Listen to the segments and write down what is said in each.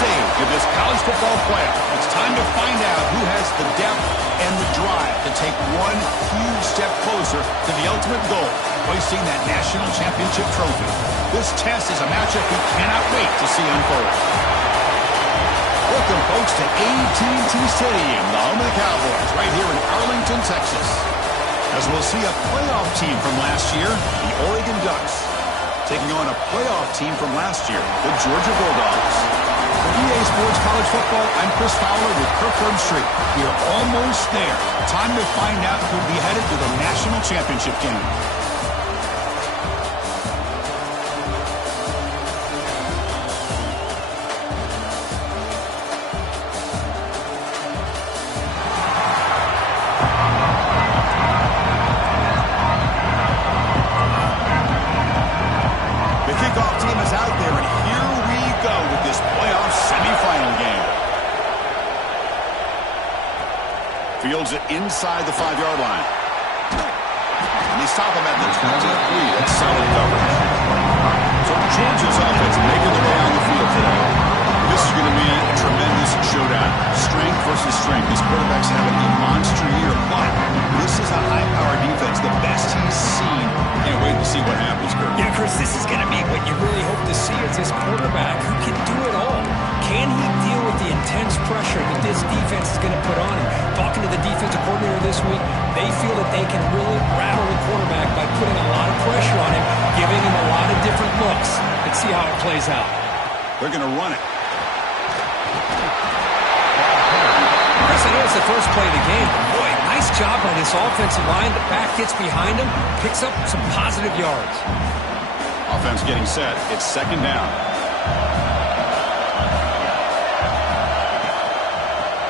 stage of this college football playoff. It's time to find out who has the depth and the drive to take one huge step closer to the ultimate goal, hoisting that national championship trophy. This test is a matchup we cannot wait to see unfold. Welcome, folks, to AT&T Stadium, the home of the Cowboys, right here in Arlington, Texas. As we'll see a playoff team from last year, the Oregon Ducks, taking on a playoff team from last year, the Georgia Bulldogs. For EA Sports College Football, I'm Chris Fowler with Kirkland Street. We are almost there. Time to find out who'll be headed to the national championship game. Fields it inside the 5-yard line. And they stop him at the 23. That's solid coverage. So Georgia's offense making their way on the field today. This is going to be a tremendous showdown. Strength versus strength. These quarterbacks having a monster year, but this is a high-powered defense, the best he's seen. Can't wait to see what happens, Kirk. Yeah, Chris, this is going to be what you really hope to see is this quarterback who can do it all. Can he deal with the intense pressure that this defense is going to put on him? Talking to the defensive coordinator this week, they feel that they can really rattle the quarterback by putting a lot of pressure on him, giving him a lot of different looks. Let's see how it plays out. They're going to run it. Chris, I know it's the first play of the game, but boy, nice job by this offensive line. The back gets behind him, picks up some positive yards. Offense getting set. It's second down.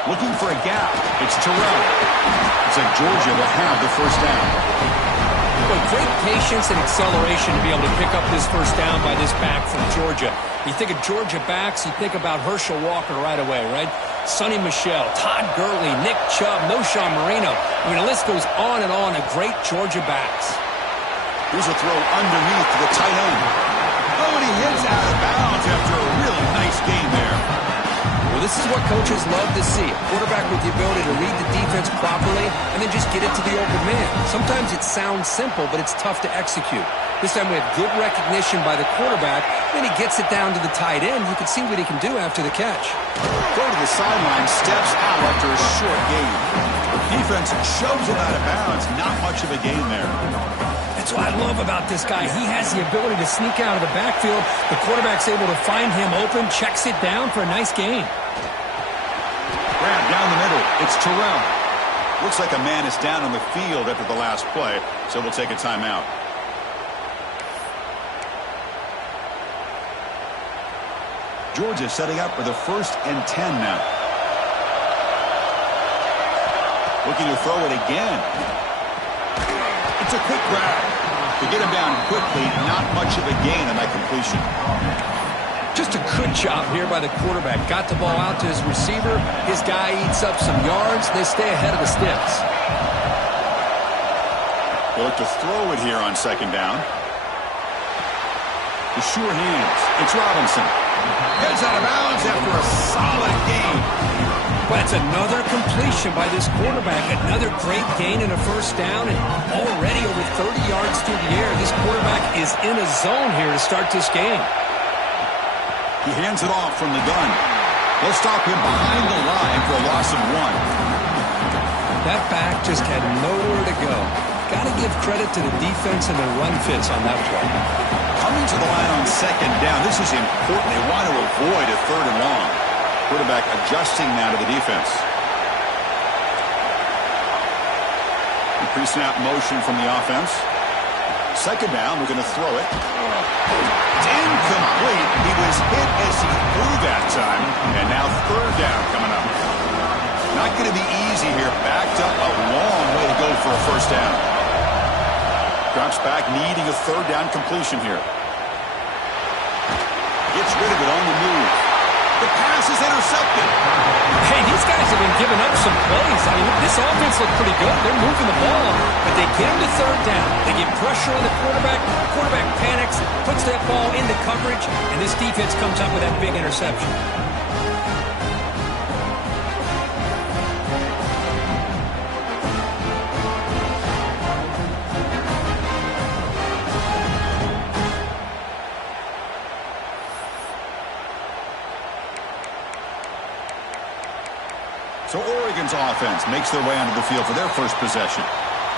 Looking for a gap. It's Terrell. It's like Georgia will have the first down. Boy, great patience and acceleration to be able to pick up this first down by this back from Georgia. You think of Georgia backs, you think about Herschel Walker right away, right? Sonny Michel, Todd Gurley, Nick Chubb, Noshawn Marino. I mean, the list goes on and on of great Georgia backs. Here's a throw underneath to the tight end. Oh, and he hits out of bounds after a really nice game there. Well, this is what coaches love to see. A quarterback with the ability to read the defense properly and then just get it to the open man. Sometimes it sounds simple, but it's tough to execute. This time we have good recognition by the quarterback. Then he gets it down to the tight end. You can see what he can do after the catch. Go to the sideline, steps out after a short gain. Defense shoves it out of bounds. Not much of a gain there. That's what I love about this guy. He has the ability to sneak out of the backfield. The quarterback's able to find him open, checks it down for a nice gain. Grab down the middle. It's Terrell. Looks like a man is down on the field after the last play, so we'll take a timeout. Georgia setting up for the 1st and 10 now. Looking to throw it again. It's a quick grab. To get him down quickly, not much of a gain on that completion. Just a good job here by the quarterback. Got the ball out to his receiver. His guy eats up some yards. They stay ahead of the sticks. They look to throw it here on second down. The sure hands. It's Robinson. Heads out of bounds after a solid gain. But it's another completion by this quarterback. Another great gain and a first down. And already over 30 yards through the air. This quarterback is in a zone here to start this game. He hands it off from the gun. They'll stop him behind the line for a loss of 1. That back just had nowhere to go. Got to give credit to the defense and their run fits on that play. Coming to the line on second down. This is important. They want to avoid a 3rd and long. Quarterback adjusting now to the defense. The pre-snap motion from the offense. Second down, we're going to throw it. It's incomplete. He was hit as he threw that time. And now 3rd down coming up. Not going to be easy here. Backed up a long way to go for a first down. Drops back, needing a 3rd down completion here. Gets rid of it on the move. The pass is intercepted. Hey, these guys have been giving up some plays. I mean, this offense looked pretty good. They're moving the ball, but they get him to third down. They get pressure on the quarterback. Quarterback panics, puts that ball into coverage, and this defense comes up with that big interception. So Oregon's offense makes their way onto the field for their first possession.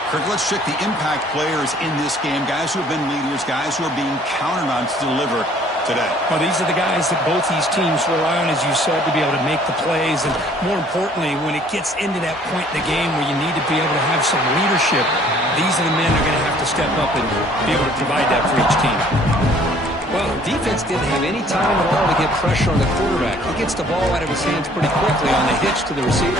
Kirk, let's check the impact players in this game, guys who have been leaders, guys who are being counted on to deliver today. Well, these are the guys that both these teams rely on, as you said, to be able to make the plays. And more importantly, when it gets into that point in the game where you need to be able to have some leadership, these are the men that are going to have to step up and be able to provide that for each team. Well, the defense didn't have any time at all to get pressure on the quarterback. He gets the ball out of his hands pretty quickly on the hitch to the receiver.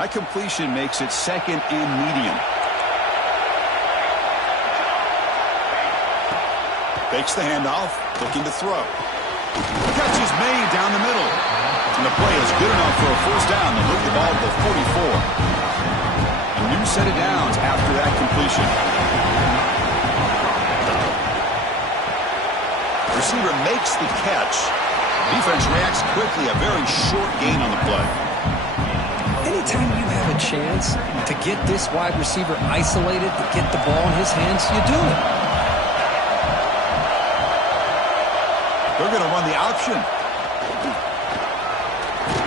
That completion makes it second and medium. Fakes the handoff, looking to throw. The catch is made down the middle. And the play is good enough for a first down to move the ball to the 44. A new set of downs after that completion. Receiver makes the catch. Defense reacts quickly. A very short gain on the play. Anytime you have a chance to get this wide receiver isolated, to get the ball in his hands, you do it. They're going to run the option.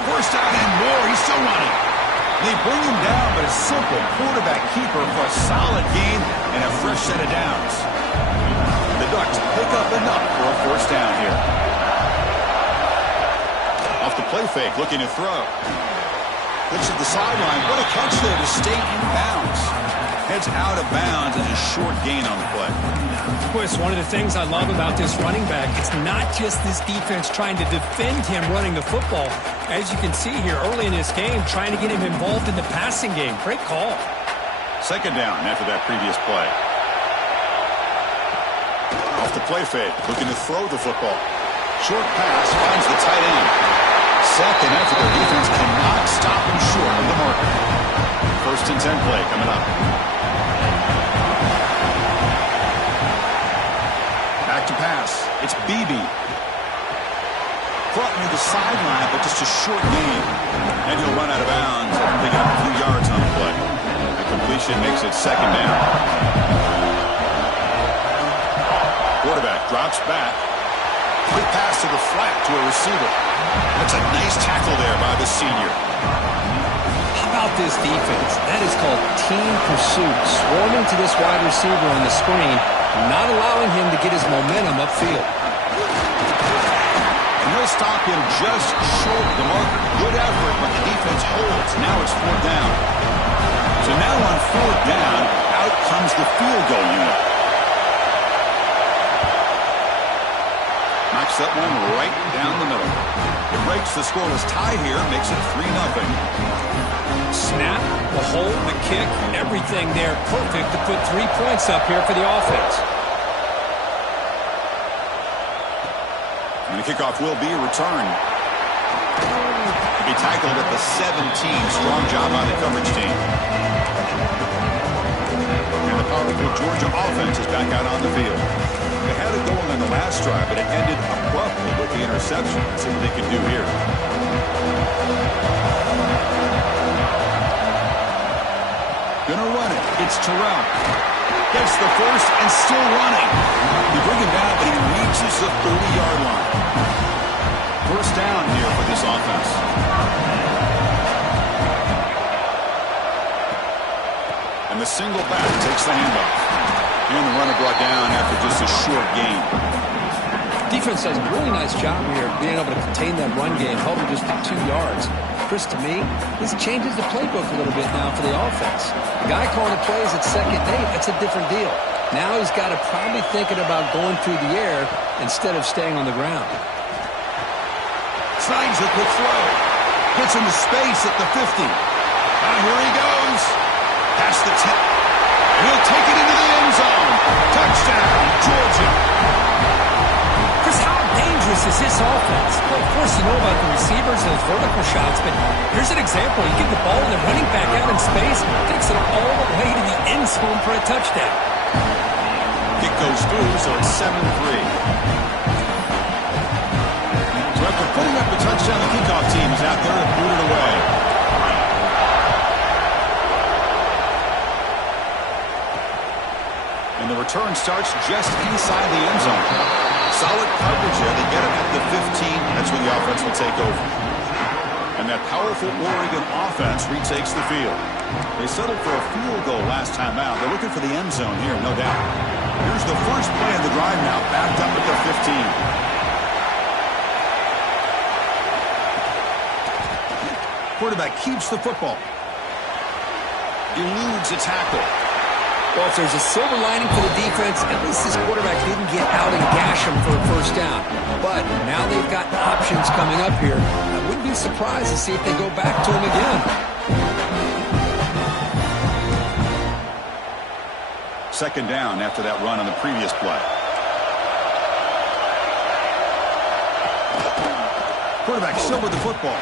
First down and more. He's still running. They bring him down, but a simple quarterback keeper for a solid gain and a fresh set of downs. The Ducks pick up enough for a first down here. Off the play fake, looking to throw. Looks at the sideline. What a catch there to stay in bounds. Heads out of bounds and a short gain on the play. Boy, it's one of the things I love about this running back. It's not just this defense trying to defend him running the football. As you can see here early in this game, trying to get him involved in the passing game. Great call. Second down after that previous play. Off the play fake, looking to throw the football. Short pass finds the tight end. Second effort, their defense cannot stop him short of the marker. First and 10 play coming up. Back to pass. It's Beebe. Caught near the sideline, but just a short gain. And he'll run out of bounds after picking up a few yards on the play. The completion makes it second down. Quarterback drops back. Quick pass to the flat to a receiver. That's a nice tackle there by the senior. How about this defense? That is called team pursuit. Swarming to this wide receiver on the screen, not allowing him to get his momentum upfield. And they'll stop him just short of the marker. Good effort, but the defense holds. Now it's fourth down. So now on fourth down, out comes the field goal unit. Knocks that one right down the middle. It breaks the scoreless tie here, makes it 3-0. Snap, the hold, the kick, everything there perfect to put 3 points up here for the offense. And the kickoff will be a return. To be tackled at the 17. Strong job by the coverage team. And the powerful Georgia offense is back out on the field. They had it going on the last drive, but it ended abruptly with the interception. Let's see what they can do here. Gonna run it. It's Terrell. Gets the first and still running. They bring him down, but he reaches the 30-yard line. First down here for this offense. And the single back takes the handoff. And the runner brought down after just a short gain. Defense does a really nice job here being able to contain that run game, held him just to 2 yards. Chris, to me, this changes the playbook a little bit now for the offense. The guy calling the plays at second and 8, that's a different deal. Now he's got to probably thinking about going through the air instead of staying on the ground. Signs a quick throw. Gets into space at the 50. Here he goes. Past the 10. He'll take it into the end zone. Touchdown, Georgia. this is his offense. Well, of course, you know about the receivers and those vertical shots, but here's an example. You give the ball and the running back out in space, takes it all the way to the end zone for a touchdown. Kick goes through, so it's 7-3. So after putting up the touchdown, the kickoff team is out there to boot it away. And the return starts just inside the end zone. Solid coverage there. They get it at the 15. That's when the offense will take over. And that powerful Oregon offense retakes the field. They settled for a field goal last time out. They're looking for the end zone here, no doubt. Here's the first play of the drive now, backed up at the 15. Quarterback keeps the football. Eludes a tackle. Well, if there's a silver lining for the defense, at least this quarterback didn't get out and gash him for a first down. But now they've got options coming up here. I wouldn't be surprised to see if they go back to him again. Second down after that run on the previous play. Quarterback still with the football.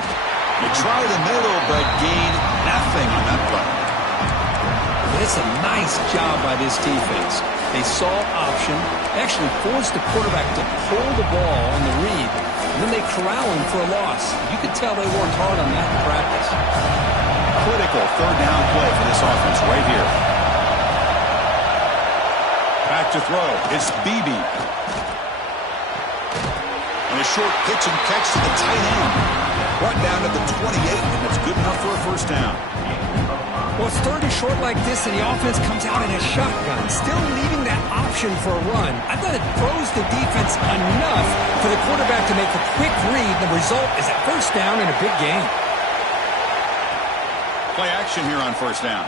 They try the middle, but gain nothing on that play. It's a nice job by this defense. They saw option, actually forced the quarterback to pull the ball on the read, and then they corral him for a loss. You could tell they worked hard on that in practice. Critical third down play for this offense right here. Back to throw. It's Beebe. And a short pitch and catch to the tight end. Brought down at the 28, and it's good enough for a first down. Well, it's third and short like this, and the offense comes out in a shotgun, still leaving that option for a run. I thought it throws the defense enough for the quarterback to make a quick read. The result is a first down and a big gain. Play action here on first down.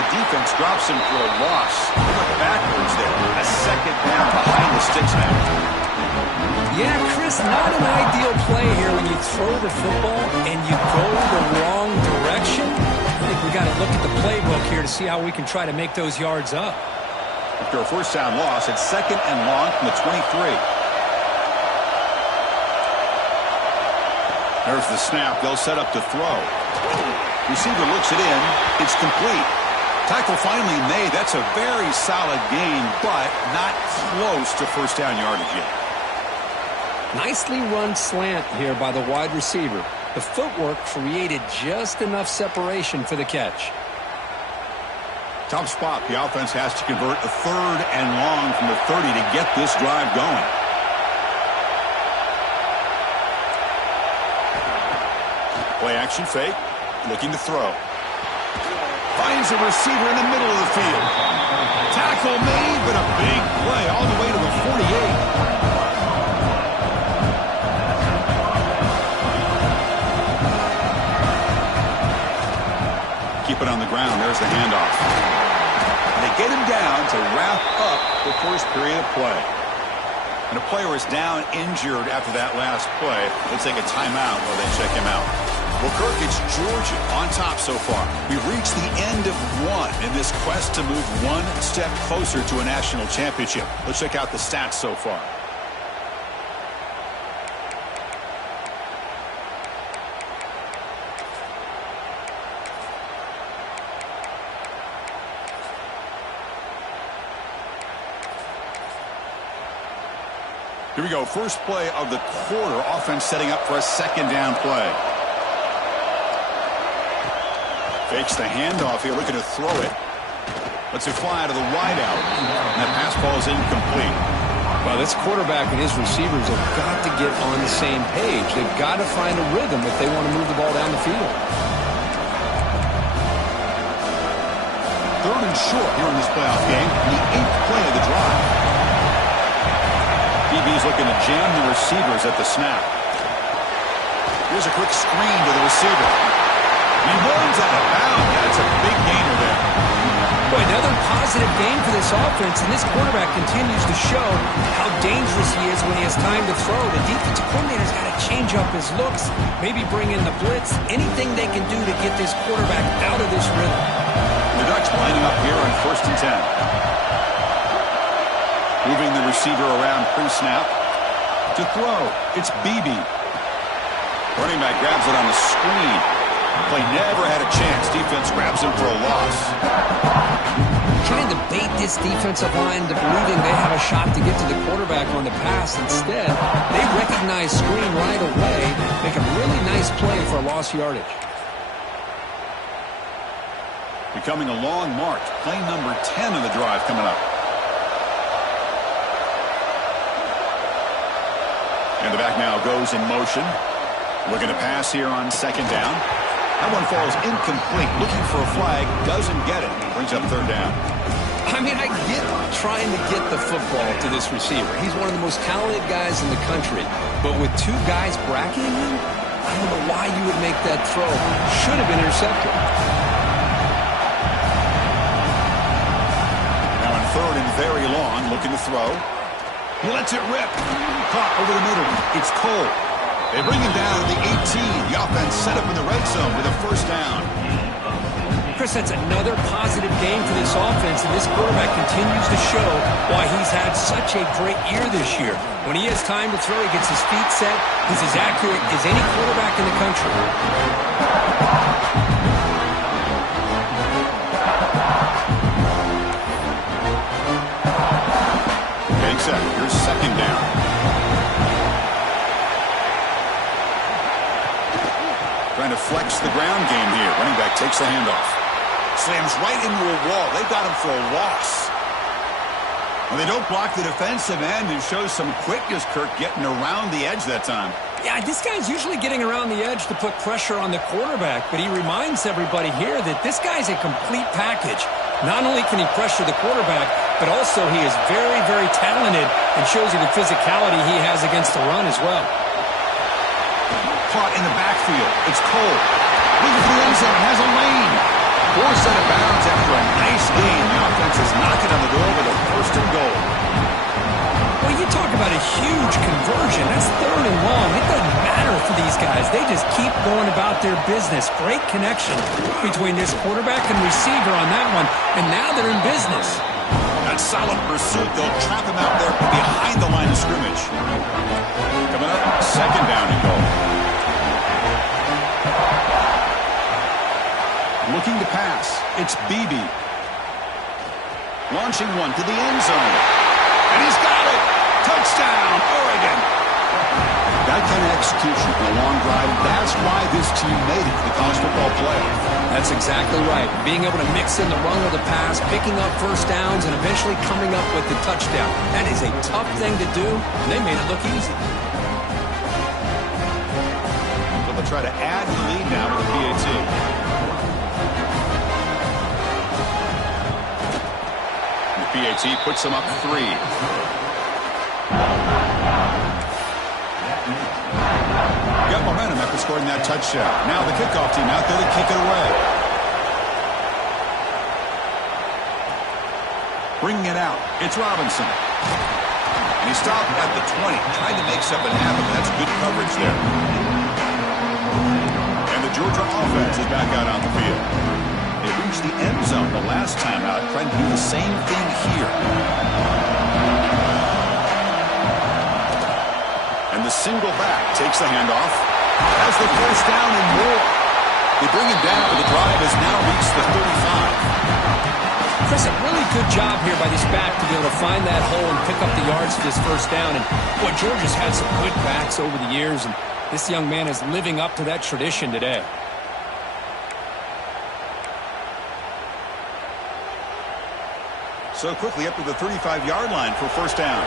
The defense drops him for a loss. Look backwards there. A second down behind the sticks now. Yeah, Chris, not an ideal play here when you throw the football and you go the wrong direction. I think we got to look at the playbook here to see how we can try to make those yards up. After a first down loss, it's second and long from the 23. There's the snap. They'll set up to throw. Receiver looks it in. It's complete. Tackle finally made. That's a very solid gain, but not close to first down yardage yet. Nicely run slant here by the wide receiver. The footwork created just enough separation for the catch. Tough spot. The offense has to convert a third and long from the 30 to get this drive going. Play action fake. Looking to throw. Finds a receiver in the middle of the field. Tackle made, but a big play all the way to the 48. Keep it on the ground. There's the handoff. And they get him down to wrap up the first period of play. And a player is down injured after that last play. They'll take a timeout while they check him out. Well, Kirk, it's Georgia on top so far. We've reached the end of one in this quest to move one step closer to a national championship. Let's check out the stats so far. Here we go. First play of the quarter. Offense setting up for a second down play. Fakes the handoff here, looking to throw it. Lets it fly out of the wideout. And that pass ball is incomplete. Well, this quarterback and his receivers have got to get on the same page. They've got to find a rhythm if they want to move the ball down the field. Third and short here in this playoff game. The 8th play of the drive. DB's looking to jam the receivers at the snap. Here's a quick screen to the receiver. He runs out of bounds. That's a big gainer there. Boy, another positive game for this offense, and this quarterback continues to show how dangerous he is when he has time to throw. The defensive coordinator's got to change up his looks, maybe bring in the blitz, anything they can do to get this quarterback out of this rhythm. The Ducks lining up here on 1st and 10. Moving the receiver around pre-snap. To throw, it's BB. Running back grabs it on the screen. Play never had a chance. Defense grabs him for a loss. Trying to bait this defensive line into believing they have a shot to get to the quarterback on the pass. Instead, they recognize screen right away, make a really nice play for a lost yardage. Becoming a long march. Play number 10 of the drive coming up. And the back now goes in motion. Looking to pass here on second down. That one falls incomplete. Looking for a flag. Doesn't get it. Brings up third down. I mean, I get trying to get the football to this receiver. He's one of the most talented guys in the country. But with two guys bracketing him, I don't know why you would make that throw. Should have been intercepted. Now in third and very long. Looking to throw. He lets it rip. Caught over the middle. It's Cole. They bring him down to the 18. The offense set up in the red zone with a first down. Chris, that's another positive game for this offense, and this quarterback continues to show why he's had such a great year this year. When he has time to throw, he gets his feet set. He's as accurate as any quarterback in the country. Takes up. Here's second down. Trying to flex the ground game here. Running back takes the handoff. Slams right into a wall. They've got him for a loss. Well, they don't block the defensive end and shows some quickness, Kirk, getting around the edge that time. Yeah, this guy's usually getting around the edge to put pressure on the quarterback, but he reminds everybody here that this guy's a complete package. Not only can he pressure the quarterback, but also he is very, very talented and shows you the physicality he has against the run as well. Caught in the backfield. It's Cole. Looking for the end zone. Has a lane. Forced out of bounds after a nice gain. The offense is knocking on the door with a first and goal. Well, you talk about a huge conversion. That's third and long. It doesn't matter for these guys. They just keep going about their business. Great connection between this quarterback and receiver on that one. And now they're in business. That solid pursuit. They'll trap him out there behind the line of scrimmage. Coming up, second down and goal. Looking to pass. It's BB. Launching one to the end zone. And he's got it. Touchdown, Oregon. That kind of execution in a long drive, that's why this team made it to the college football playoff. That's exactly right. Being able to mix in the run with the pass, picking up first downs, and eventually coming up with the touchdown. That is a tough thing to do, and they made it look easy. So they'll try to add the lead now with the PAT. PAT puts them up 3. Got momentum after scoring that touchdown. Now the kickoff team out there to kick it away. Bringing it out. It's Robinson. And he stopped at the 20. Tried to make something happen, but that's good coverage there. And the Georgia offense is back out on the field. They reached the end zone the last time out, trying to do the same thing here. And the single back takes the handoff. Has the first down and more. They bring him down, but the drive has now reached the 35. Chris, a really good job here by this back to be able to find that hole and pick up the yards for this first down. And boy, Georgia's had some good backs over the years, and this young man is living up to that tradition today. So quickly up to the 35-yard line for first down.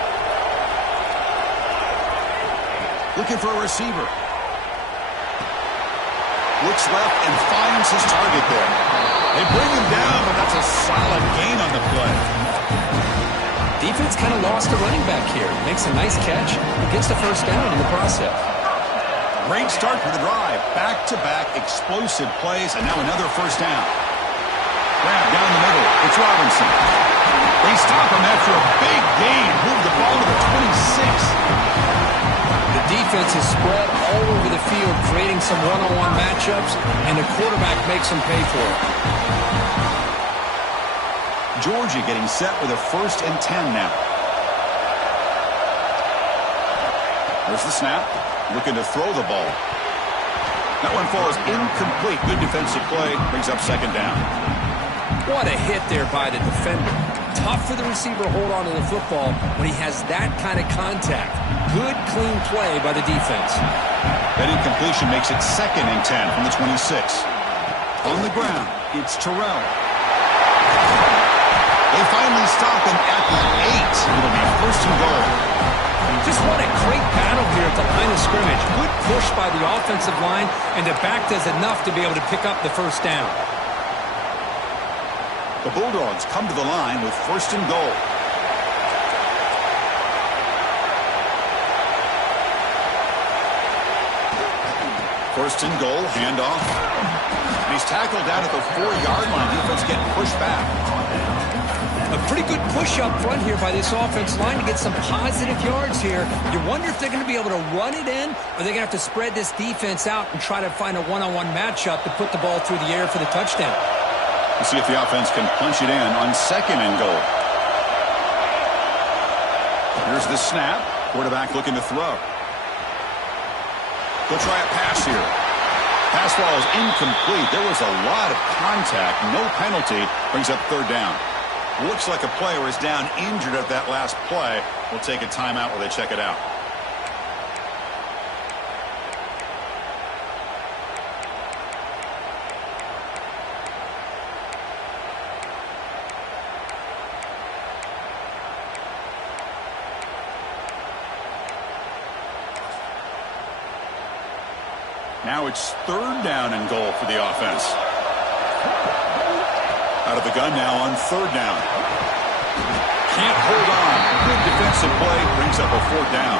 Looking for a receiver. Looks left and finds his target there. They bring him down, but that's a solid gain on the play. Defense kind of lost a running back here. Makes a nice catch. Gets the first down in the process. Great start for the drive. Back-to-back explosive plays, and now another first down. Grab down the middle. It's Robinson. They stop him after a big gain. Move the ball to the 26. The defense is spread all over the field, creating some one-on-one matchups, and the quarterback makes them pay for it. Georgia getting set with a 1st and 10 now. Here's the snap. Looking to throw the ball. That one falls incomplete. Good defensive play. Brings up second down. What a hit there by the defender. Tough for the receiver to hold on to the football when he has that kind of contact. Good, clean play by the defense. That incompletion makes it 2nd and 10 from the 26. On the ground, it's Terrell. They finally stop him at the 8. It'll be 1st and goal. Just what a great battle here at the line of scrimmage. Good push by the offensive line, and the back does enough to be able to pick up the first down. The Bulldogs come to the line with 1st and goal. First and goal, handoff. And he's tackled down at the 4-yard line. Defense getting pushed back. A pretty good push up front here by this offense line to get some positive yards here. You wonder if they're going to be able to run it in, or they're going to have to spread this defense out and try to find a one-on-one matchup to put the ball through the air for the touchdown. We'll see if the offense can punch it in on 2nd and goal. Here's the snap. Quarterback looking to throw. He'll try a pass here. Pass ball is incomplete. There was a lot of contact. No penalty. Brings up 3rd down. Looks like a player is down injured at that last play. We'll take a timeout while they check it out. Now it's 3rd down and goal for the offense. Out of the gun now on 3rd down. Can't hold on. Good defensive play. Brings up a 4th down.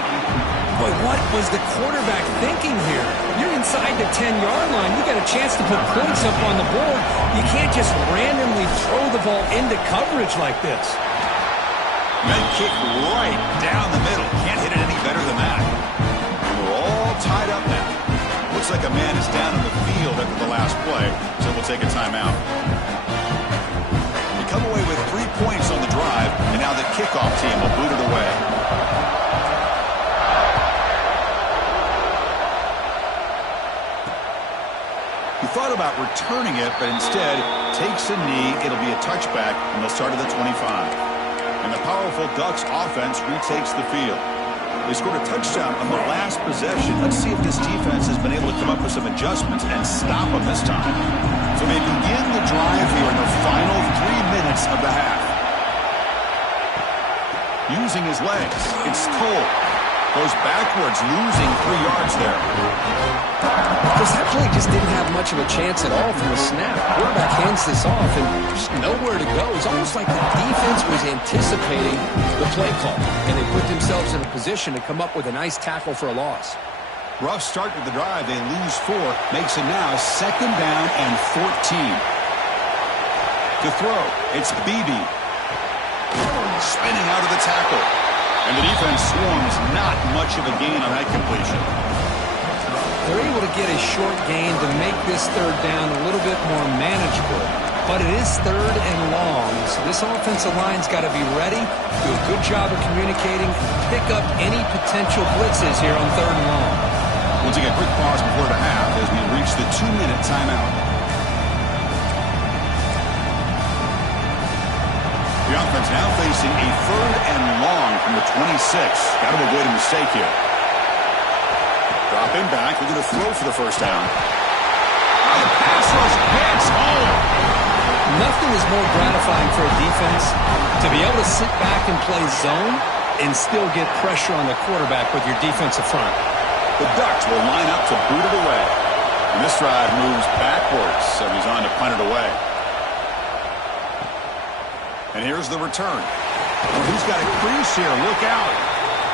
Boy, what was the quarterback thinking here? You're inside the 10-yard line. You got a chance to put points up on the board. You can't just randomly throw the ball into coverage like this. That kick right down the middle. Can't hit it any better than that. And we're all tied up now. Looks like a man is down in the field after the last play, so we'll take a timeout. We come away with 3 points on the drive, and now the kickoff team will boot it away. He thought about returning it, but instead takes a knee. It'll be a touchback, and they'll start at the 25. And the powerful Ducks offense retakes the field. They scored a touchdown on the last possession. Let's see if this defense has been able to come up with some adjustments and stop them this time. So they begin the drive here in the final 3 minutes of the half. Using his legs, it's Cole. Goes backwards, losing 3 yards there. Because that play just didn't have much of a chance at all from the snap. Quarterback hands this off and just nowhere to go. It's almost like the defense was anticipating the play call, and they put themselves in a position to come up with a nice tackle for a loss. Rough start to the drive. They lose 4. Makes it now 2nd down and 14. To throw, it's Beebe. Spinning out of the tackle. And the defense swarms. Not much of a gain on that completion. They're able to get a short gain to make this 3rd down a little bit more manageable. But it is 3rd and long, so this offensive line's got to be ready, do a good job of communicating, pick up any potential blitzes here on 3rd and long. We'll take a quick pause before the half as we reach the 2-minute timeout. The offense now facing a 3rd and long from the 26. Got to avoid a mistake here. Drop him back. We're going to throw for the 1st down. Oh, the pass rush hits home. Nothing is more gratifying for a defense to be able to sit back and play zone and still get pressure on the quarterback with your defensive front. The Ducks will line up to boot it away. And this drive moves backwards, so he's on to punt it away. And here's the return. Well, who's got a crease here? Look out.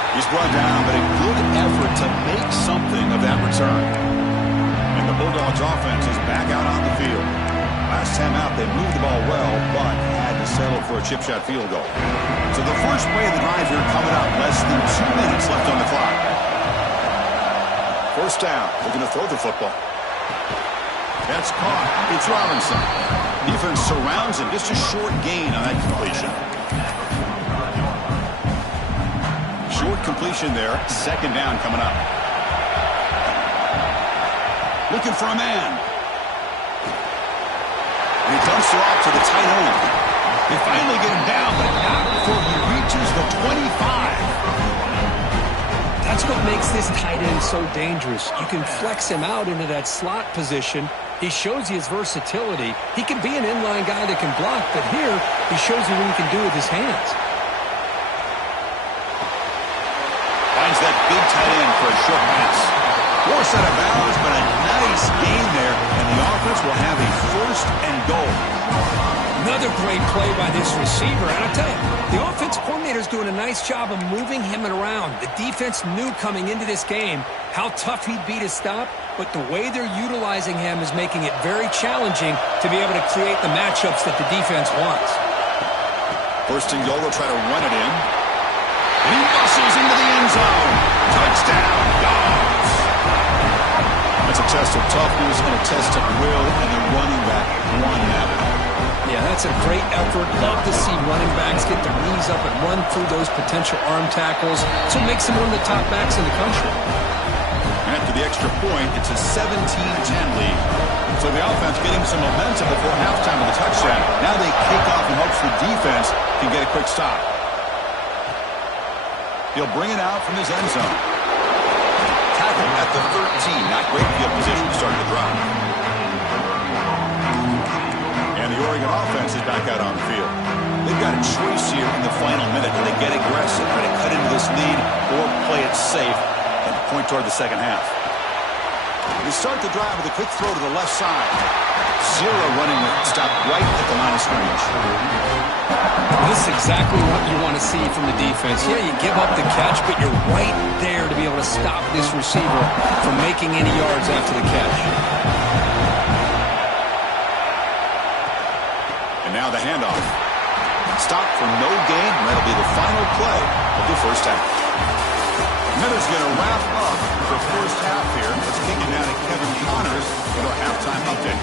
He's brought down, but a good effort to make something of that return. And the Bulldogs offense is back out on the field. Last time out, they moved the ball well, but had to settle for a chip shot field goal. So the first play of the drive here coming up. Less than 2 minutes left on the clock. 1st down. Looking to throw the football. That's caught. It's Robinson. Defense surrounds him. Just a short gain on that completion. Short completion there. Second down coming up. Looking for a man. And he dumps it off to the tight end. They finally get him down, but not before he reaches the 25. That's what makes this tight end so dangerous. You can flex him out into that slot position. He shows you his versatility. He can be an inline guy that can block, but here he shows you what he can do with his hands. Finds that big tight end for a short pass. Force out of bounds, but a nice gain there, and the offense will have a first and goal. Another great play by this receiver, and I'll tell you, the offense coordinator is doing a nice job of moving him around. The defense knew coming into this game how tough he'd be to stop, but the way they're utilizing him is making it very challenging to be able to create the matchups that the defense wants. First and goal, they'll try to run it in. And he muscles into the end zone. Touchdown, Dogs. That's a test of toughness and a test of will, and the running back won that one. Yeah, that's a great effort. Love to see running backs get their knees up and run through those potential arm tackles. So it makes them one of the top backs in the country. After the extra point, it's a 17-10 lead. So the offense getting some momentum before halftime with a touchdown. Now they kick off in hopes the defense can get a quick stop. He'll bring it out from his end zone. Tackle at the 13. Not great field position to start the drive. And the Oregon offense is back out on the field. They've got a choice here in the final minute. Do they get aggressive, try to cut into this lead, or play it safe and point toward the second half? They start the drive with a quick throw to the left side. Zero running stop right at the line of scrimmage. This is exactly what you want to see from the defense. Yeah, you give up the catch, but you're right there to be able to stop this receiver from making any yards after the catch. And now the handoff. Stop for no gain, and that'll be the final play of the first half. Miller's going to wrap up the first half here. Let's kick it down to Kevin Connors with our halftime update.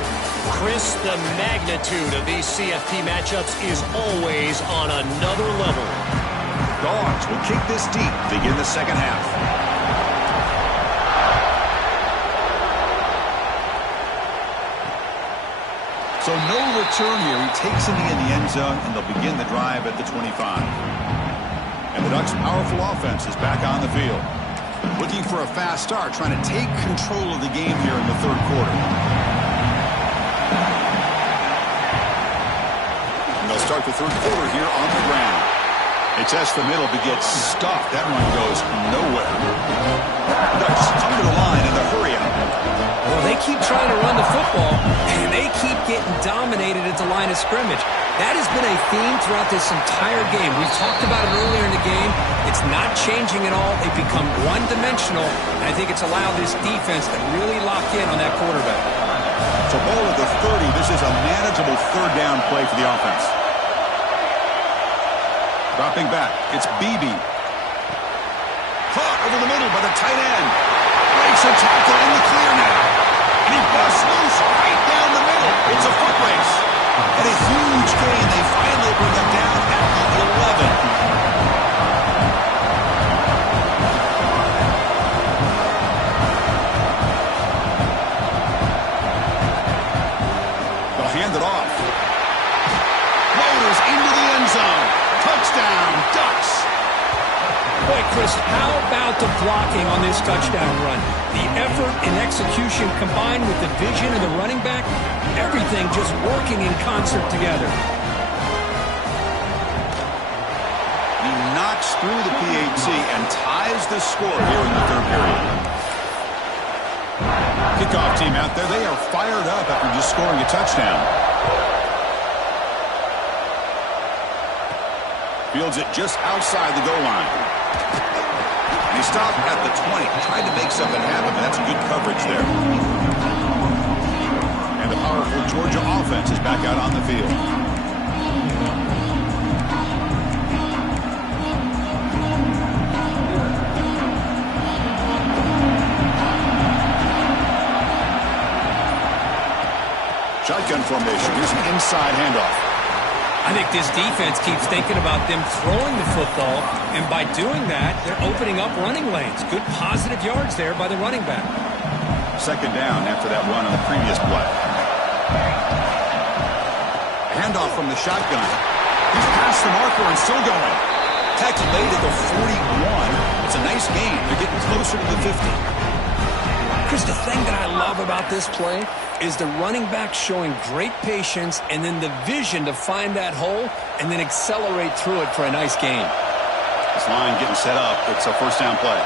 Chris, the magnitude of these CFP matchups is always on another level. Dogs will kick this deep to begin the second half. So no return here. He takes it in the end zone, and they'll begin the drive at the 25. And the Ducks' powerful offense is back on the field. Looking for a fast start, trying to take control of the game here in the third quarter. And they'll start the third quarter here on the ground. They test the middle but get stuffed. That one goes nowhere. The Ducks come to the line in the hurry up. Well, they keep trying to run the football, and they keep getting dominated at the line of scrimmage. That has been a theme throughout this entire game. We talked about it earlier in the game. It's not changing at all. They've become one-dimensional, and I think it's allowed this defense to really lock in on that quarterback. So ball at the 30. This is a manageable third down play for the offense. Dropping back. It's Beebe. Caught over the middle by the tight end. Breaks a tackle in the clear now. And he busts loose right down the middle. It's a foot race. And a huge gain. They finally bring him down at the 11. They'll hand it off. Floaters into the end zone. Touchdown, Ducks. Boy, Chris, how about the blocking on this touchdown run? The effort and execution combined with the vision of the running back, everything just working in concert together. He knocks through the PAT and ties the score here in the third period. Kickoff team out there, they are fired up after just scoring a touchdown. Fields it just outside the goal line. And he stopped at the 20. Tried to make something happen, but that's good coverage there. And the powerful Georgia offense is back out on the field. Shotgun formation. Here's an inside handoff. I think this defense keeps thinking about them throwing the football, and by doing that, they're opening up running lanes. Good positive yards there by the running back. Second down after that run on the previous play. Handoff from the shotgun. He's past the marker and still going. Tackle made at the 41. It's a nice gain. They're getting closer to the 50. Chris, the thing that I love about this play is the running back showing great patience and then the vision to find that hole and then accelerate through it for a nice gain. This line getting set up. It's a first down play.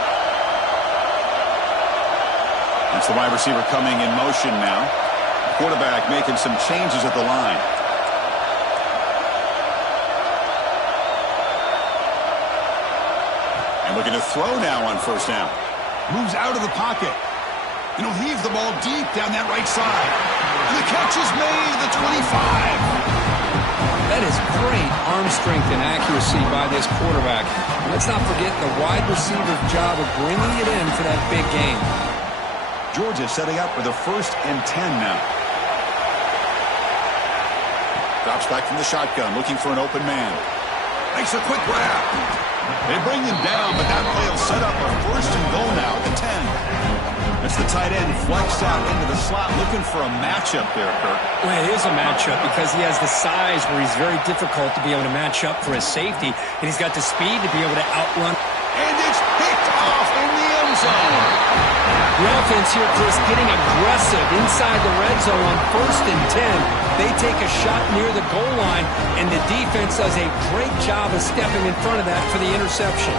That's the wide receiver coming in motion now. Quarterback making some changes at the line. And looking to throw now on first down. Moves out of the pocket. And he'll heave the ball deep down that right side. And the catch is made, the 25. That is great arm strength and accuracy by this quarterback. Let's not forget the wide receiver's job of bringing it in for that big gain. Georgia setting up for the 1st and 10 now. Drops back from the shotgun, looking for an open man. Makes a quick grab. They bring him down, but that play will set up a 1st and goal now at the 10. That's the tight end flexed out into the slot, looking for a matchup there, Kirk. Well, it is a matchup because he has the size where he's very difficult to be able to match up for his safety, and he's got the speed to be able to outrun. And it's picked off in the end zone. The offense here, Chris, getting aggressive inside the red zone on 1st and 10. They take a shot near the goal line, and the defense does a great job of stepping in front of that for the interception.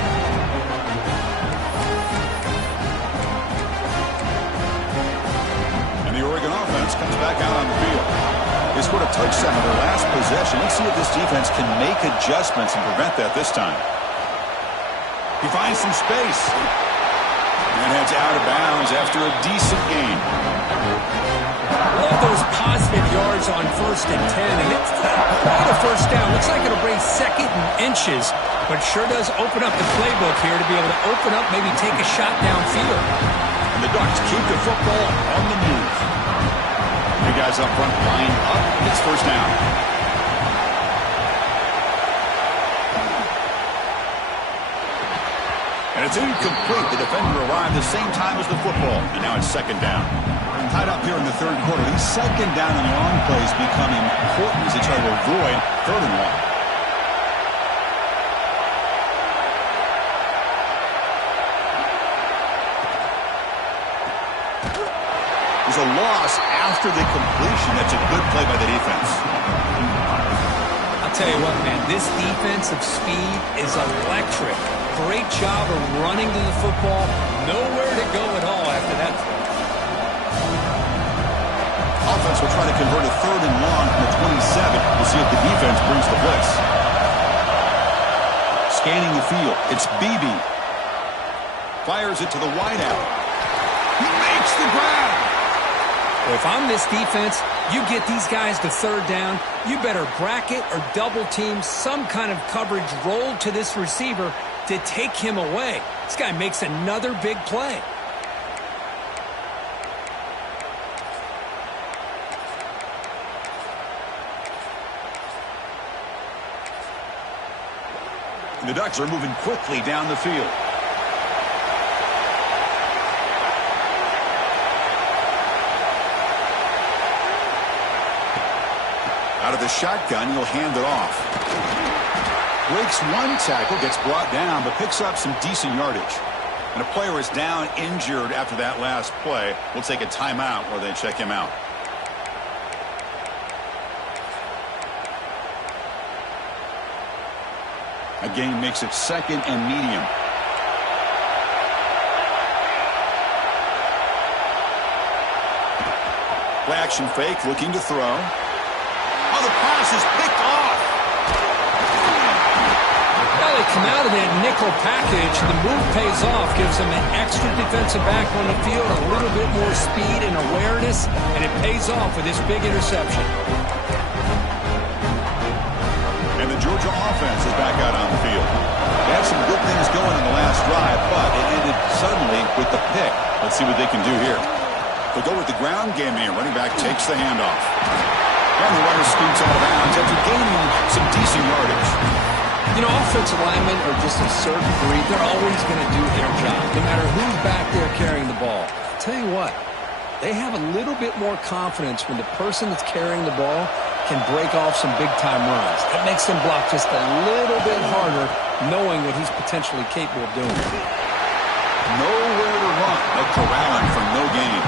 And the Oregon offense comes back out on the field. They scored a touchdown on their last possession. Let's see if this defense can make adjustments and prevent that this time. He finds some space. And heads out of bounds after a decent gain. Love those positive yards on 1st and 10, and it's quite a first down. Looks like it'll bring 2nd and inches, but sure does open up the playbook here to be able to open up, maybe take a shot downfield. And the Ducks keep the football on the move. The guys up front lined up. It's first down. And it's incomplete. The defender arrived the same time as the football. And now it's second down. Tied up here in the 3rd quarter. These second down and long plays become important as they try to avoid 3rd and long. There's a loss after the completion. That's a good play by the defense. I'll tell you what, man, this defensive speed is electric. Great job of running to the football. Nowhere to go at all after that. Offense will try to convert a 3rd and long from the 27. We'll see if the defense brings the blitz. Scanning the field. It's Beebe. Fires it to the wideout. He makes the grab. Well, if I'm this defense, you get these guys to 3rd down, you better bracket or double team some kind of coverage rolled to this receiver to take him away. This guy makes another big play. The Ducks are moving quickly down the field. Out of the shotgun, he'll hand it off. Breaks one tackle, gets brought down, but picks up some decent yardage. And a player is down injured after that last play. We'll take a timeout while they check him out. A gain makes it 2nd and medium. Play action fake, looking to throw. Oh, the pass is picked off. Well, they come out of that nickel package. The move pays off, gives them an extra defensive back on the field, a little bit more speed and awareness, and it pays off with this big interception. And the Georgia offense is back out on the field. They had some good things going on the last drive, but it ended suddenly with the pick. Let's see what they can do here. They'll go with the ground game here. Running back takes the handoff. And the runner scoots out of bounds after gaining some decent yardage. You know, offensive linemen are just a certain breed. They're always going to do their job, no matter who's back there carrying the ball. I'll tell you what, they have a little bit more confidence when the person that's carrying the ball can break off some big-time runs. That makes them block just a little bit harder, knowing what he's potentially capable of doing. Nowhere to run, but corralling for no gain.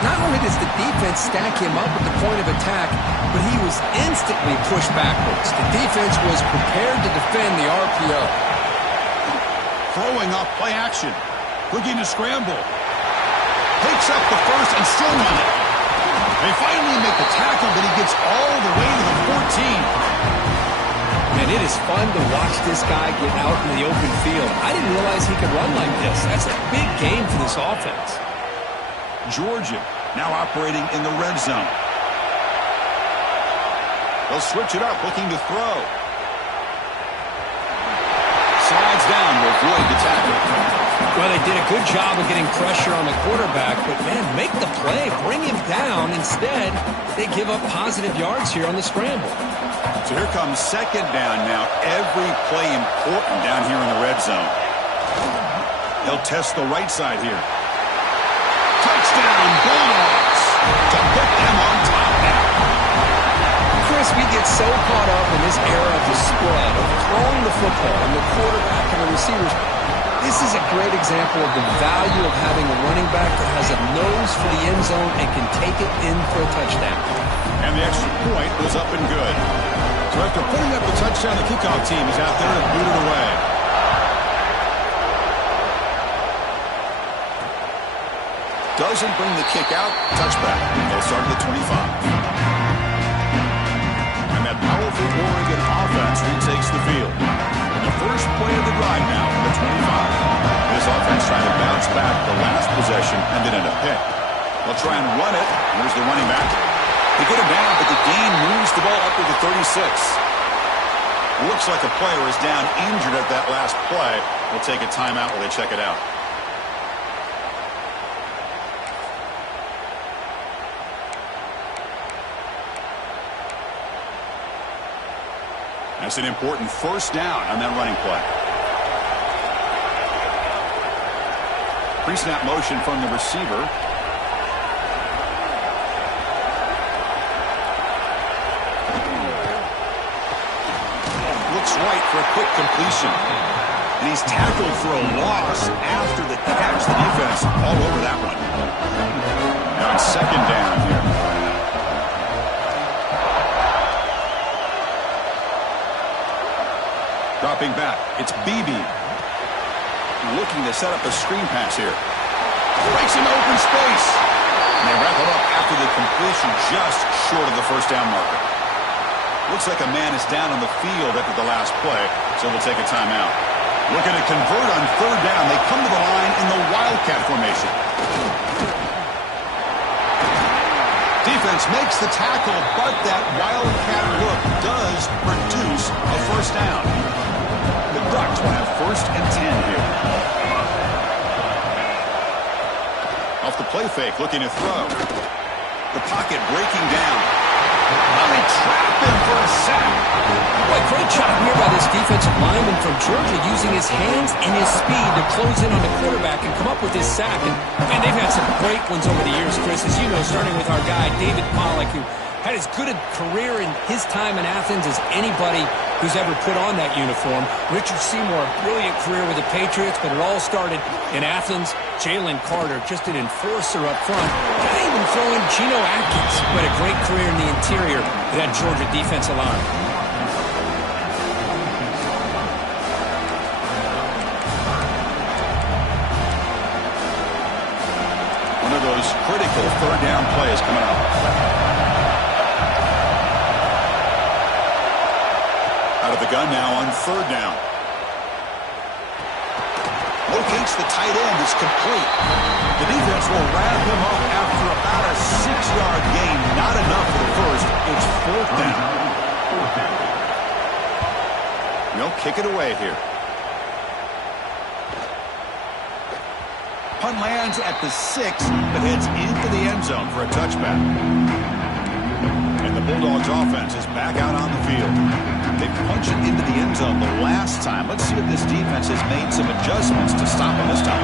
Not only does the defense stack him up at the point of attack, but he was instantly pushed backwards. The defense was prepared to defend the RPO. Throwing off play action. Looking to scramble. Takes up the first and still on it. They finally make the tackle, but he gets all the way to the 14. And it is fun to watch this guy get out in the open field. I didn't realize he could run like this. That's a big game for this offense. Georgia now operating in the red zone. They'll switch it up, looking to throw. Slides down to avoid the tackle. Well, they did a good job of getting pressure on the quarterback, but, man, make the play. Bring him down. Instead, they give up positive yards here on the scramble. So here comes second down now. Every play important down here in the red zone. They'll test the right side here. Touchdown, Bulldogs, to put them on top now. Chris, we get so caught up in this era of the spread, of throwing the football and the quarterback and the receivers. This is a great example of the value of having a running back that has a nose for the end zone and can take it in for a touchdown. And the extra point was up and good. So after putting up the touchdown, the kickoff team is out there to boot it away. Doesn't bring the kick out. Touchback. They'll start at the 25. And that powerful Oregon offense retakes the field. The first play of the drive now from the 25. This offense trying to bounce back the last possession and then end a pick. They'll try and run it. Here's the running back. They get him down, but the gain moves the ball up to the 36. Looks like a player is down injured at that last play. We'll take a timeout while they check it out. That's an important first down on that running play. Pre-snap motion from the receiver. Looks right for a quick completion. And he's tackled for a loss after the catch. The defense all over that one. Now it's second down here. Dropping back, it's Beebe. Looking to set up a screen pass here. Breaks into open space. And they wrap it up after the completion just short of the first down marker. Looks like a man is down on the field after the last play, so we'll take a timeout. Looking to convert on third down. They come to the line in the Wildcat formation. Defense makes the tackle, but that Wildcat look does produce a first down. The Ducks will have first and 10 here. Off the play fake, looking to throw. The pocket breaking down. Well, they trap him for a sack. Boy, great job here by this defensive lineman from Georgia using his hands and his speed to close in on the quarterback and come up with this sack. And they've had some great ones over the years, Chris, as you know, starting with our guy, David Pollack, who had as good a career in his time in Athens as anybody who's ever put on that uniform. Richard Seymour, a brilliant career with the Patriots, but it all started in Athens. Jalen Carter, just an enforcer up front. Not even throwing Geno Atkins, but a great career in the interior of that Georgia defensive line. One of those critical third down plays coming up. Out of the gun now on third down. Locates the tight end. It's complete. The defense will wrap him up after about a 6-yard gain. Not enough for the first. It's fourth down. They'll kick it away here. Punt lands at the 6, but heads into the end zone for a touchback. And the Bulldogs offense is back out on the field. They punched it into the end zone the last time. Let's see if this defense has made some adjustments to stop them this time.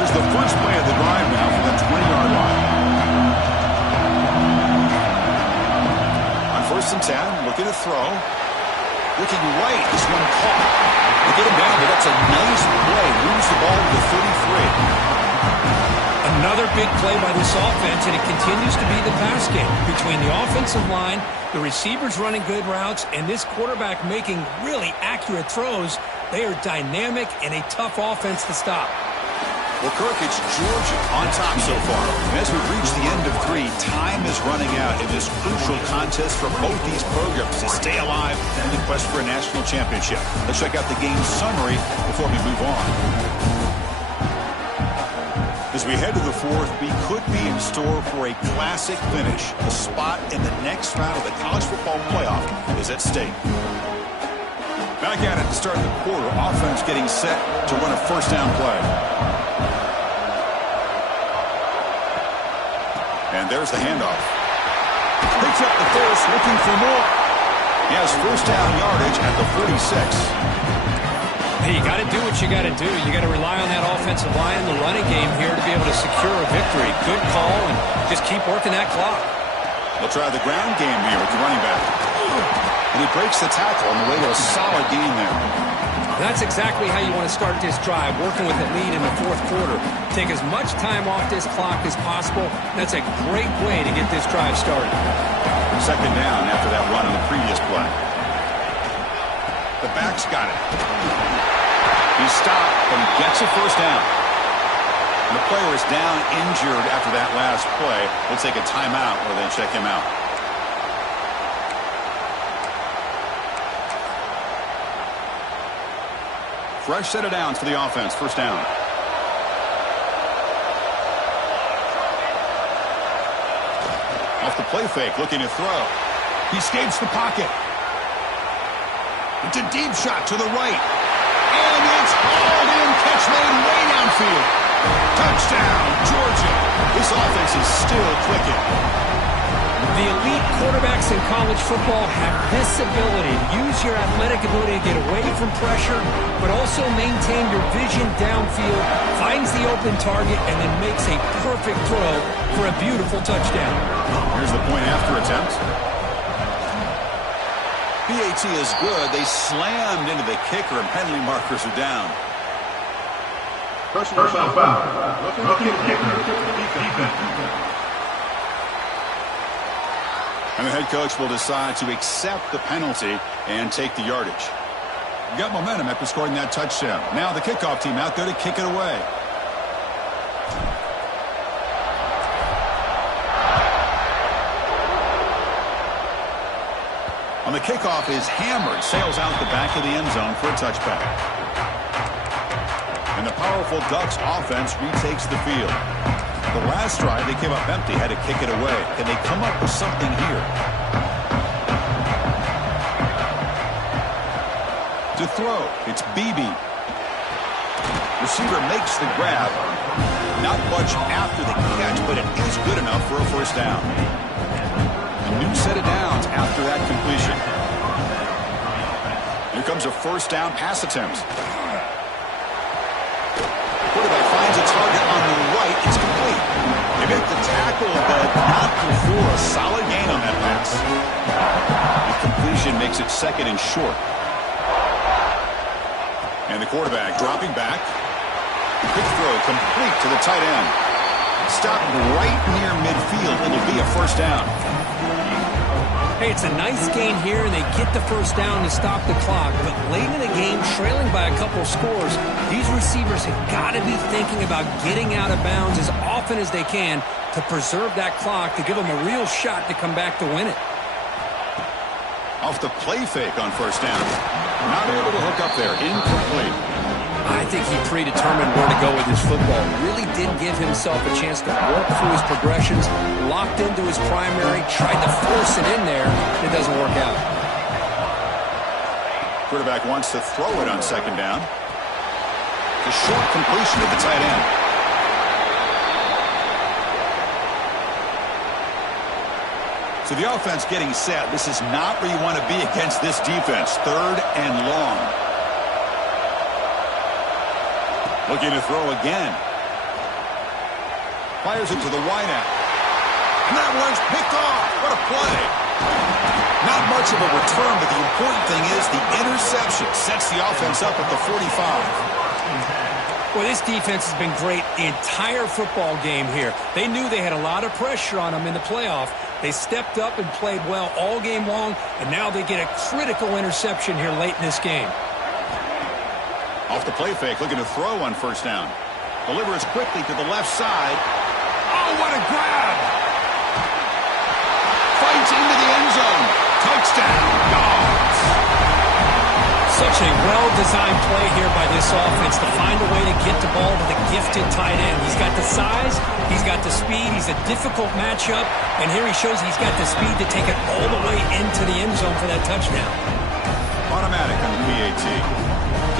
Here's the first play of the drive now from the 20-yard line. On 1st and 10, looking to throw. Looking right, this one caught. They get him down, but that's a nice play. Moves the ball to the 33. Another big play by this offense, and it continues to be the pass game. Between the offensive line, the receivers running good routes, and this quarterback making really accurate throws, they are dynamic and a tough offense to stop. Well, Kirk, it's Georgia on top so far. And as we reach the end of 3, time is running out in this crucial contest for both these programs to stay alive in the quest for a national championship. Let's check out the game summary before we move on. As we head to the 4th, we could be in store for a classic finish. The spot in the next round of the college football playoff is at stake. Back at it to start the quarter. Offense getting set to run a first down play. And there's the handoff. Picks up the first, looking for more. He has first down yardage at the 46. Hey, you got to do what you got to do. You got to rely on that offensive line and the running game here to be able to secure a victory. Good call, and just keep working that clock. They'll try the ground game here with the running back. And he breaks the tackle on the way to a solid gain there. That's exactly how you want to start this drive, working with the lead in the 4th quarter. Take as much time off this clock as possible. That's a great way to get this drive started. 2nd down after that run on the previous play. The back's got it. He stopped, but he gets a first down. And the player is down injured after that last play. We'll take a timeout or then check him out. Fresh set of downs for the offense. First down. Off the play fake, looking to throw. He escapes the pocket. It's a deep shot to the right. And it's hauled in. Catch made way downfield. Touchdown, Georgia. This offense is still clicking. The elite quarterbacks in college football have this ability to use your athletic ability to get away from pressure, but also maintain your vision downfield, finds the open target, and then makes a perfect throw for a beautiful touchdown. Here's the point after attempt. PAT is good. They slammed into the kicker, and penalty markers are down. Personal foul. Looking kicker. Defense. And the head coach will decide to accept the penalty and take the yardage. Got momentum after scoring that touchdown. Now the kickoff team out there to kick it away. On the kickoff is hammered, sails out the back of the end zone for a touchback. And the powerful Ducks offense retakes the field. The last drive, they came up empty, had to kick it away. Can they come up with something here? To throw, it's Beebe. Receiver makes the grab. Not much after the catch, but it is good enough for a first down. A new set of downs after that completion. Here comes a first down pass attempt. Quarterback finds a target on the right. It's complete. They make the tackle, but not before a solid gain on that pass. The completion makes it 2nd and short. And the quarterback dropping back. Quick throw complete to the tight end. Stopped right near midfield. It'll be a first down. Hey, it's a nice gain here, and they get the first down to stop the clock. But late in the game, trailing by a couple scores, these receivers have got to be thinking about getting out of bounds as often as they can to preserve that clock, to give them a real shot to come back to win it. Off the play fake on first down. Not able to hook up there. Incomplete. I think he predetermined where to go with his football. Really did give himself a chance to work through his progressions, locked into his primary, tried to force it in there, and it doesn't work out. Quarterback wants to throw it on 2nd down. The short completion to the tight end. So the offense getting set. This is not where you want to be against this defense. 3rd and long. Looking to throw again. Fires it to the wideout. And that one's picked off. What a play. Not much of a return, but the important thing is the interception sets the offense up at the 45. Well, this defense has been great the entire football game here. They knew they had a lot of pressure on them in the playoff. They stepped up and played well all game long, and now they get a critical interception here late in this game. Off the play fake, looking to throw on 1st down. Delivers quickly to the left side. Oh, what a grab! Fights into the end zone. Touchdown, Dogs! Such a well-designed play here by this offense to find a way to get the ball to the gifted tight end. He's got the size, he's got the speed, he's a difficult matchup, and here he shows he's got the speed to take it all the way into the end zone for that touchdown. Automatic on the PAT.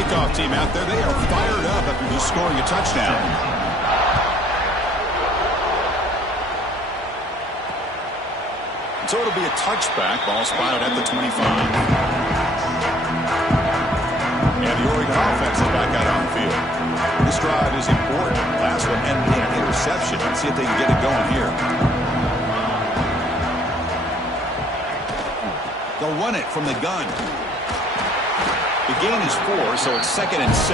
Kickoff team out there, they are fired up after just scoring a touchdown. So it'll be a touchback, ball spotted at the 25. And the Oregon offense is back out on the field. This drive is important. Last one ended in an interception. Let's see if they can get it going here. They'll run it from the gun. The gain is 4, so it's 2nd and 6.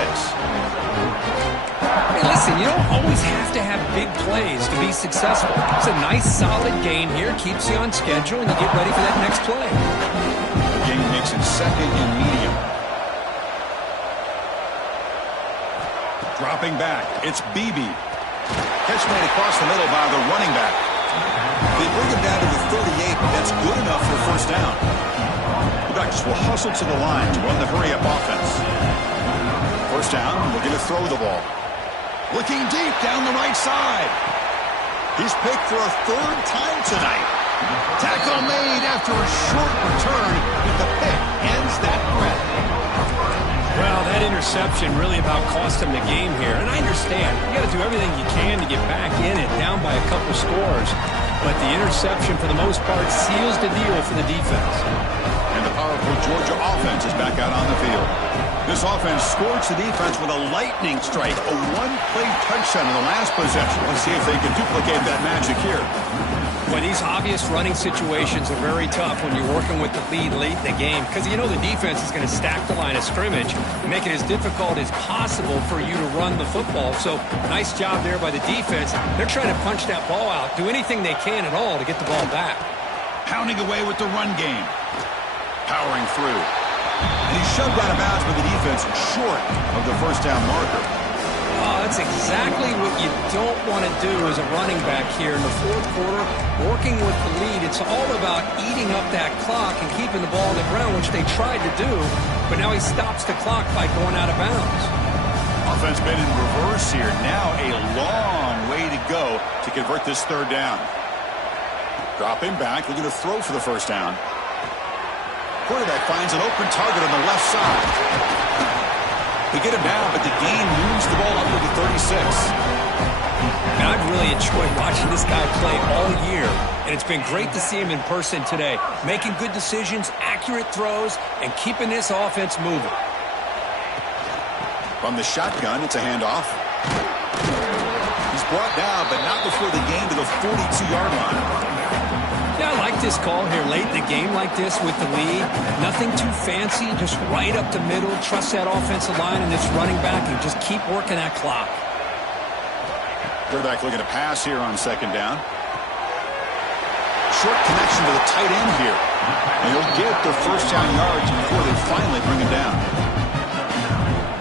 Hey, listen, you don't always have to have big plays to be successful. It's a nice, solid gain here. Keeps you on schedule, and you get ready for that next play. The gain makes it 2nd and medium. Dropping back, it's Beebe. Catch made across the middle by the running back. They bring him down to the 38, but that's good enough for 1st down. The Ducks will hustle to the line to run the hurry-up offense. 1st down, looking to throw the ball. Looking deep down the right side. He's picked for a 3rd time tonight. Tackle made after a short return, but the pick ends that threat. Well, that interception really about cost him the game here. And I understand. You got to do everything you can to get back in it, down by a couple scores. But the interception, for the most part, seals the deal for the defense. And the powerful Georgia offense is back out on the field. This offense scorched the defense with a lightning strike, a one-play touchdown in the last possession. Let's see if they can duplicate that magic here. Well, these obvious running situations are very tough when you're working with the lead late in the game because you know the defense is going to stack the line of scrimmage and make it as difficult as possible for you to run the football. So, nice job there by the defense. They're trying to punch that ball out, do anything they can at all to get the ball back. Pounding away with the run game. Powering through. And he's shoved out of bounds by the defense short of the 1st down marker. Oh, that's exactly what you don't want to do as a running back here in the 4th quarter. Working with the lead, it's all about eating up that clock and keeping the ball on the ground, which they tried to do, but now he stops the clock by going out of bounds. Offense been in reverse here. Now a long way to go to convert this 3rd down. Dropping back, looking to throw for the 1st down. Quarterback finds an open target on the left side. They get him down, but the gain moves the ball up to the 36. And I've really enjoyed watching this guy play all year, and it's been great to see him in person today, making good decisions, accurate throws, and keeping this offense moving. From the shotgun, it's a handoff. He's brought down, but not before the gain to the 42-yard line. Yeah, I like this call here late in the game like this with the lead. Nothing too fancy, just right up the middle. Trust that offensive line and this running back and just keep working that clock. Quarterback looking to pass here on 2nd down. Short connection to the tight end here. And he'll get the 1st down yards before they finally bring him down.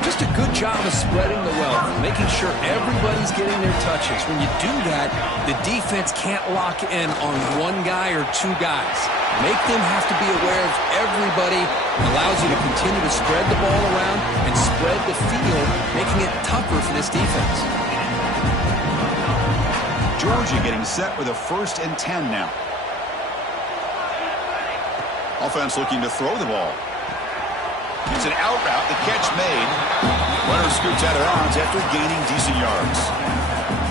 Just a good job of spreading the wealth, making sure everybody's getting their touches. When you do that, the defense can't lock in on one guy or 2 guys. Make them have to be aware of everybody. It allows you to continue to spread the ball around and spread the field, making it tougher for this defense. Georgia getting set with a 1st and 10 now. Offense looking to throw the ball. It's an out route, the catch made. Runner scoots out of bounds after gaining decent yards.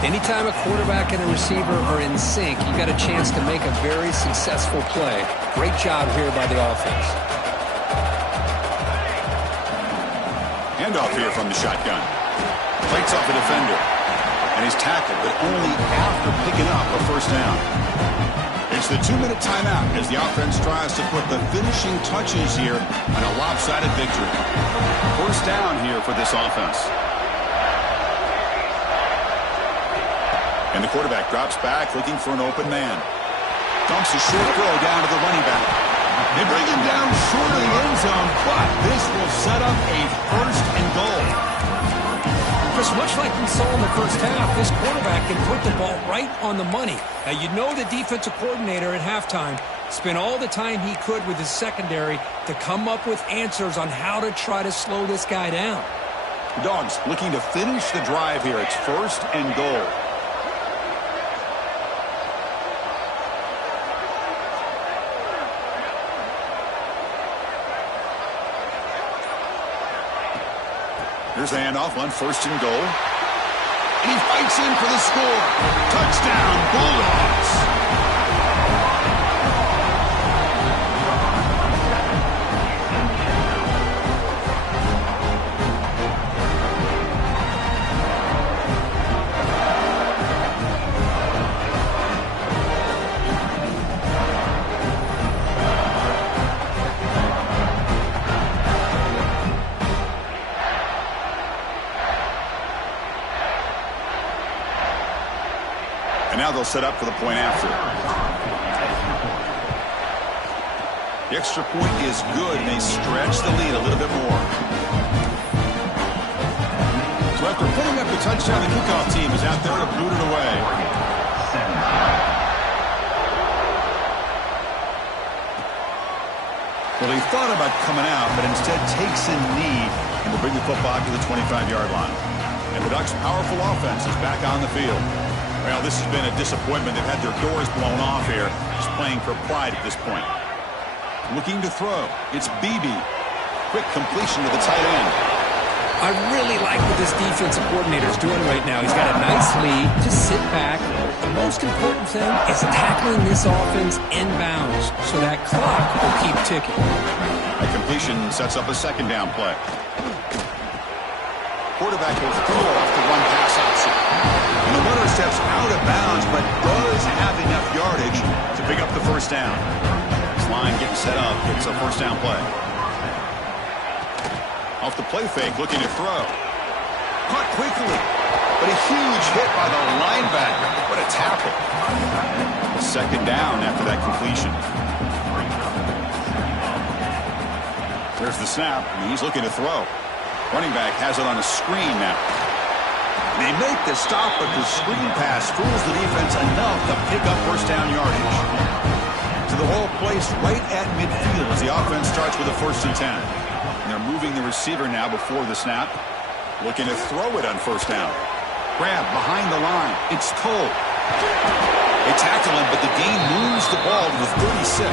Anytime a quarterback and a receiver are in sync, you got a chance to make a very successful play. Great job here by the offense. Handoff here from the shotgun. Fights off a defender. And he's tackled, but only after picking up a first down. It's the 2-minute timeout as the offense tries to put the finishing touches here on a lopsided victory. First down here for this offense. And the quarterback drops back looking for an open man. Dumps a short throw down to the running back. They bring him down short of the end zone, but this will set up a first and goal. Just much like we saw in the first half, this quarterback can put the ball right on the money. Now, you know the defensive coordinator at halftime spent all the time he could with his secondary to come up with answers on how to try to slow this guy down. The Dogs looking to finish the drive here. It's first and goal. Here's the handoff on first and goal. And he fights in for the score. Touchdown, Bulldogs. Now they'll set up for the point after. The extra point is good, and they stretch the lead a little bit more. So after putting up the touchdown, the kickoff team is out there to boot it away. Well, he thought about coming out, but instead takes a knee and will bring the football to the 25-yard line. And the Ducks' powerful offense is back on the field. Well, this has been a disappointment. They've had their doors blown off here, just playing for pride at this point. Looking to throw. It's BB. Quick completion to the tight end. I really like what this defensive coordinator is doing right now. He's got a nice lead. Just sit back. The most important thing is tackling this offense inbounds so that clock will keep ticking. A completion sets up a second down play. Quarterback will throw it off the one pass option. And the runner steps out of bounds, but does have enough yardage to pick up the first down. This line getting set up. It's a first down play. Off the play fake, looking to throw. Caught quickly, but a huge hit by the linebacker. What a tackle. Second down after that completion. There's the snap, and he's looking to throw. Running back has it on a screen now. They make the stop, but the screen pass fools the defense enough to pick up first down yardage. To the whole place right at midfield as the offense starts with a 1st and 10. And they're moving the receiver now before the snap. Looking to throw it on first down. Grab behind the line. It's Cole. They tackle him, but the gain moves the ball to the 36.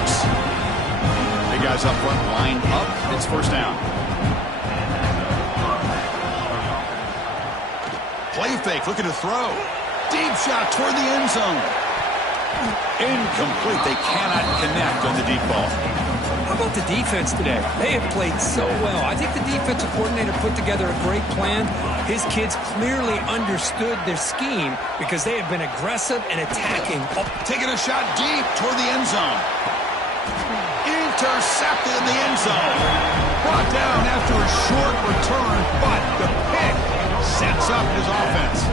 Big guys up front lined up. It's first down. Play fake, looking to throw. Deep shot toward the end zone. Incomplete. They cannot connect on the deep ball. How about the defense today? They have played so well. I think the defensive coordinator put together a great plan. His kids clearly understood their scheme because they have been aggressive and attacking. Oh, taking a shot deep toward the end zone. Intercepted in the end zone. Brought down after a short return, but the pick sets up his offense.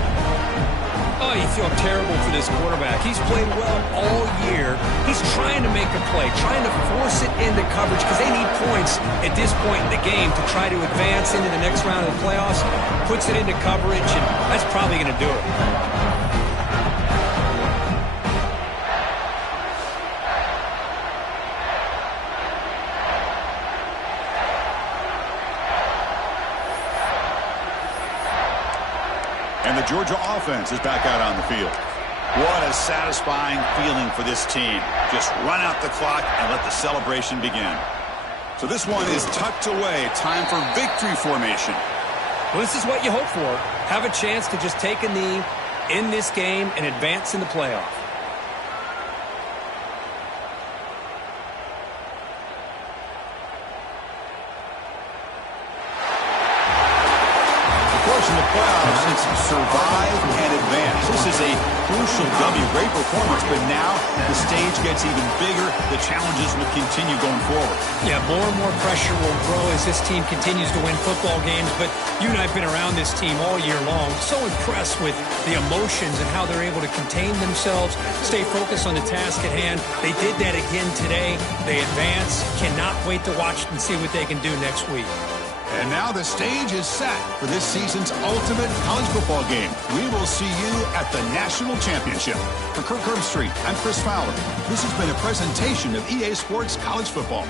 Oh, you feel terrible for this quarterback. He's played well all year. He's trying to make a play, trying to force it into coverage because they need points at this point in the game to try to advance into the next round of the playoffs. Puts it into coverage, and that's probably going to do it. And the Georgia offense is back out on the field. What a satisfying feeling for this team. Just run out the clock and let the celebration begin. So this one is tucked away. Time for victory formation. Well, this is what you hope for. Have a chance to just take a knee, end this game and advance in the playoff. In the playoffs, it's survive and advance. This is a crucial W. Great performance, but now the stage gets even bigger. The challenges will continue going forward. Yeah, more and more pressure will grow as this team continues to win football games, but you and I have been around this team all year long. So impressed with the emotions and how they're able to contain themselves, stay focused on the task at hand. They did that again today. They advance. Cannot wait to watch and see what they can do next week. And now the stage is set for this season's ultimate college football game. We will see you at the National Championship. For Kirk Herbstreit, I'm Chris Fowler. This has been a presentation of EA Sports College Football.